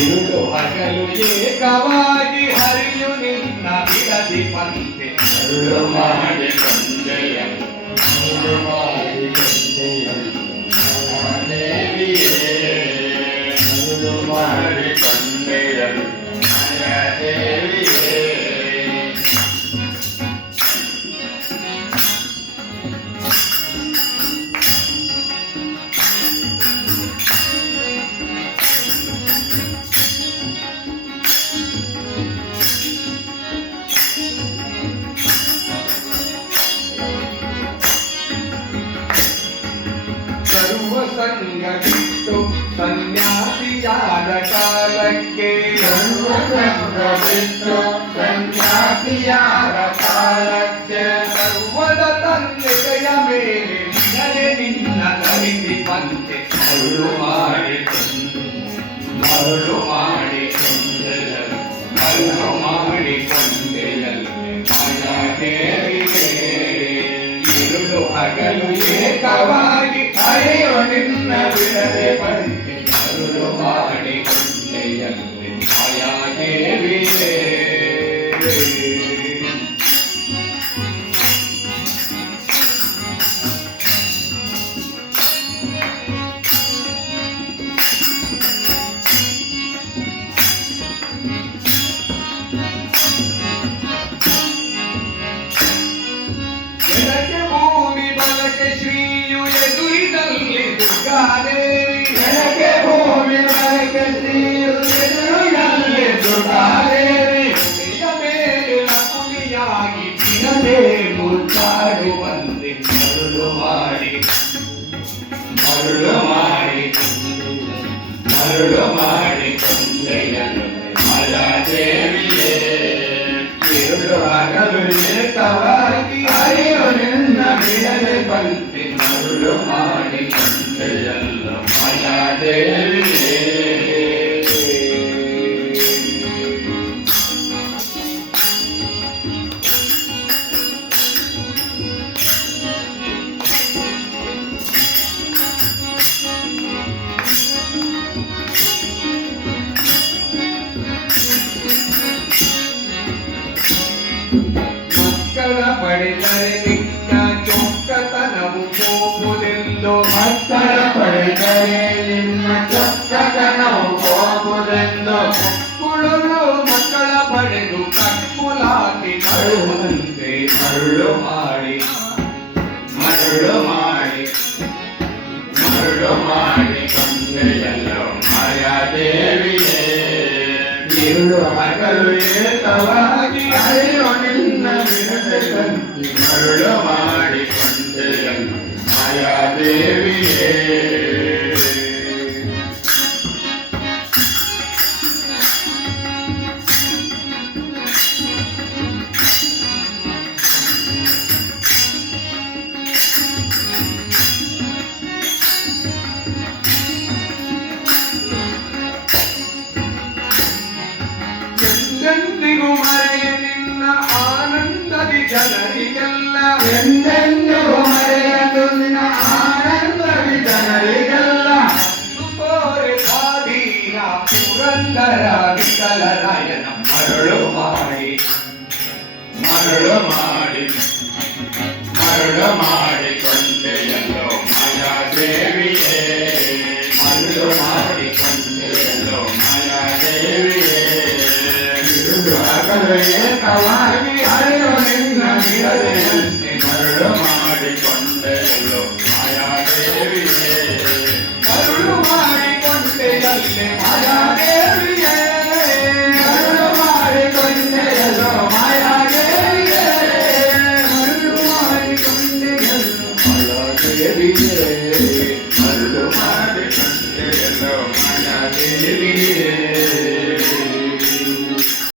ಇರುಳು ಹಗಲು ಏಕವಾಗಿ ಹರಿಯು ನಿನ್ನ ಬಿಡದಿ ಪಂತೆ ಅರುಳು ಮಾಡಿ ಕೊಂಡೆಯ ದೇವಿಯೇ ಅರುಳು ಮಾಡಿ ಕೊಂಡೆಯರು ದೇವಿಯೇ ಸಂಗ ಬಿಟ್ಟು ಸನ್ಯಾಸಿಯಾದ ಕಾಲಕ್ಕೆ ಸರ್ವಸಂಗ ಬಿಟ್ಟು ಸನ್ಯಾಸಿಯಾದ ಕಾಲಕ್ಕೆ ಸರ್ವದ ತಂದೆಯ ಮೇಲೆ ನಿನಗೆ ನಿನ್ನ ಧರಿಸಿ ಬಂತೆ ಮರುಳು ಮಾಡಿ ಕೊಂಡೆಯಲ್ಲಿ ಮಾಯಾದೇವಿಗೆ ಇರುಳು ಹಗಲು ಏಕವಾಗಿ ಹರಿಯೋ ನಿನ್ನ ಬಿಡದೆ ಬಂತೆ ಮರುಳು ಮಾಡಿ ಕೊಂಡೆಯಲ್ಲಿ ಮಾಯಾದೇವಿಯೇ ಶ್ರೀಯು ಎದುರಿನಲ್ಲಿ ದುರ್ಗಾದೇವಿ ಎನಗೆ ಭೂಮಿ ಬರಕೆ ಶ್ರೀಯು ಎದುರಿನಲ್ಲಿ ದುರ್ಗಾದೇವಿ ಮೇಲೆ ನಕುಲಿಯಾಗಿ ಬಿಡದೆ ಮುಚ್ಚಾಡುವಂತೆ ಮರುಳು ಮಾಡಿ ಕೊಂಡೆಯಲು ಮಾಯಾದೇವಿಯೇ ಇರುಳು ಹಗಲು ಏಕವಾಗಿ ಹರಿಯೋ ನಿನ್ನ ಬಿಡದೆ ಬಂತೆ ಮರುಳು ಮಾಡಿ ಕೊಂಡೆಯಲ್ಲ ಮಾಯಾದೇವಿಯೇ ಮಕ್ಕಳ ಪಡೆದರೆ ನಿನ್ನ ಚೊಕ್ಕತನವು ಹೋಗುವುದೆಂದು ಮಕ್ಕಳ ಪಡೆದರೆ ನಿನ್ನ ಚೊಕ್ಕತನವು ಹೋಗುವುದೆಂದು ಮಕ್ಕಳ ಪಡೆದು ಕಕ್ಕುಲಾಗಿ ಮರುವಂತೆ ಮರುಳು ಮಾಡಿ ಕೊಂಡೆಯಲ್ಲೋ ಮಾಯಾದೇವಿಯೇ ಇರುಳು ಹಗಲು ಏಕವಾಗಿ ಹರಿಯೋ ನಿನ್ನ ಬಿಡದೆ ಬಂತೆ ಮರುಳು ಮಾಡಿ ಕೊಂಡೆಯಲ್ಲೋ ಮಾಯಾದೇವಿಯೇ ಎಂದೆಂದಿಗೂ ಮರೆಯ ನಿನ್ನ ಆನಂದದಿ ಜನರಿಗೆಲ್ಲ ಎಂದೆಂದಿಗೂ ಮರೆಯದು ನಿನ್ನ ಆನಂದದಿ ಜನರಿಗೆಲ್ಲ ತೋರೆ ಸ್ವಾಧೀನ ಪುರಂದರ ವಿಠಲರಾಯನ ಮರುಳು ಮಾಡಿ ಕೊಂಡೆಯಲ್ಲೋ ಮಾಯಾದೇವಿಯೇ ಮರುಳು ಮಾಡಿ ಕೊಂಡೆಯಲ್ಲೋ ಮಾಯಾದೇವಿಯೇ ಹಗಲು ಏಕವಾಗಿ ಹರಿಯೋ ನಿನ್ನ ಬಿಡದೆ ಮರುಳು ಮಾಡಿ ಕೊಂಡೆಯಲ್ಲೋ ಮಾಯಾದೇವಿಯೇ